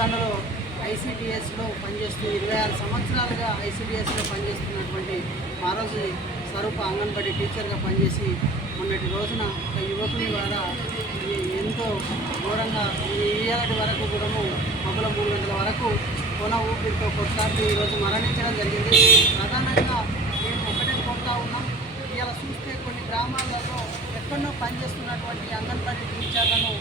దేవరకొండలో ఐసిడిఎస్లో పనిచేస్తూ 26 సంవత్సరాలుగా ఐసిడిఎస్లో పనిచేస్తున్నటువంటి మారోజు స్వరూప అంగన్వాడీ టీచర్గా పనిచేసి మొన్నటి రోజున ఒక యువకుని ద్వారా ఎంతో ఘోరంగా ఇయ్యాలటి వరకు కూడా మొదల 3 గంటల వరకు కొన ఊపిరితో కొట్లాడి ఈరోజు మరణించడం జరిగింది. ప్రధానంగా మేము ఒకటే కోరుతా ఉన్నాం, ఇలా చూస్తే కొన్ని గ్రామాలలో ఎక్కడో పనిచేస్తున్నటువంటి అంగన్వాడీ టీచర్లను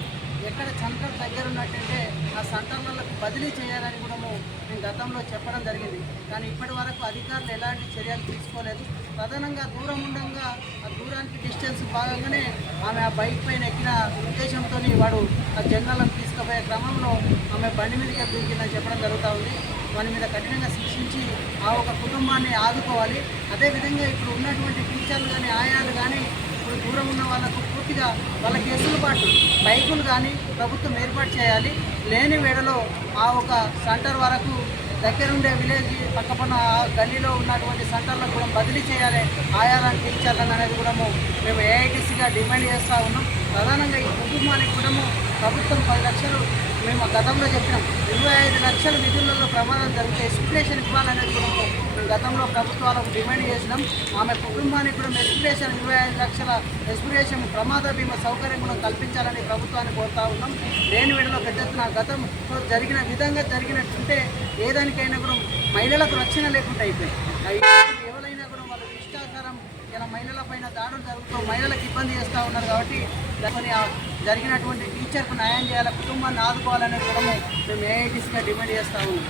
ఎక్కడ సెంటర్ దగ్గర ఉన్నట్టయితే ఆ సెంటర్లకు బదిలీ చేయాలని కూడా మేము గతంలో చెప్పడం జరిగింది. కానీ ఇప్పటి వరకు అధికారులు ఎలాంటి చర్యలు తీసుకోలేదు. ప్రధానంగా దూరం ఉండగా ఆ దూరానికి డిస్టెన్స్ భాగంగానే ఆమె ఆ బైక్ పైన ఎక్కిన ఉద్దేశంతో వాడు ఆ జంగలను తీసుకుపోయే క్రమంలో ఆమె బండి మీదకి దూకిందని చెప్పడం జరుగుతూ ఉంది. వాని మీద కఠినంగా శిక్షించి ఆ ఒక కుటుంబాన్ని ఆదుకోవాలి. అదేవిధంగా ఇప్పుడు ఉన్నటువంటి టీచర్లు కానీ ఆయాలు కానీ ఇప్పుడు దూరం ఉన్న వాళ్ళకు పూర్తిగా వాళ్ళకి వెసులుబాటు బైకులు కానీ ప్రభుత్వం ఏర్పాటు చేయాలి. లేని వేళలో ఆ ఒక సెంటర్ వరకు దగ్గరుండే విలేజ్ పక్కపన్న గల్లీలో ఉన్నటువంటి సెంటర్లకు కూడా బదిలీ చేయాలి ఆయాలని టీచర్లను అనేది కూడా మేము ఏఐటీసీగా డిమాండ్ చేస్తూ ఉన్నాం. ప్రధానంగా ఈ కుటుంబానికి కూడా ప్రభుత్వం 10 లక్షలు మేము గతంలో చెప్పినాం. 25 లక్షల నిధులలో ప్రమాదం జరిగితే ఎస్టిమేషన్ ఇవ్వాలనేది కూడా మేము గతంలో ప్రభుత్వాలకు డిమాండ్ చేసినాం. ఆమె కుటుంబానికి కూడా ఎస్టిమేషన్ 25 లక్షల ఎస్టిమేషన్ ప్రమాద బీమా సౌకర్యం కూడా కల్పించాలని ప్రభుత్వాన్ని కోరుతా ఉన్నాం. లేని వేళలో పెద్ద ఎత్తున గతంలో జరిగిన విధంగా జరిగినట్టుంటే ఏదానికైనా కూడా మహిళలకు రక్షణ లేకుండా అయిపోయింది. ఎవరైనా కూడా వాళ్ళ ఇష్టాచారం ఇలా మహిళల పైన దాడులు జరుగుతూ మహిళలకు ఇబ్బంది చేస్తూ ఉన్నారు. కాబట్టి జరిగినటువంటి టీచర్కు న్యాయం చేయాలి, కుటుంబాన్ని ఆదుకోవాలనేది కూడా మేము ఏఐటీసీగా డిమాండ్ చేస్తూ ఉన్నాం.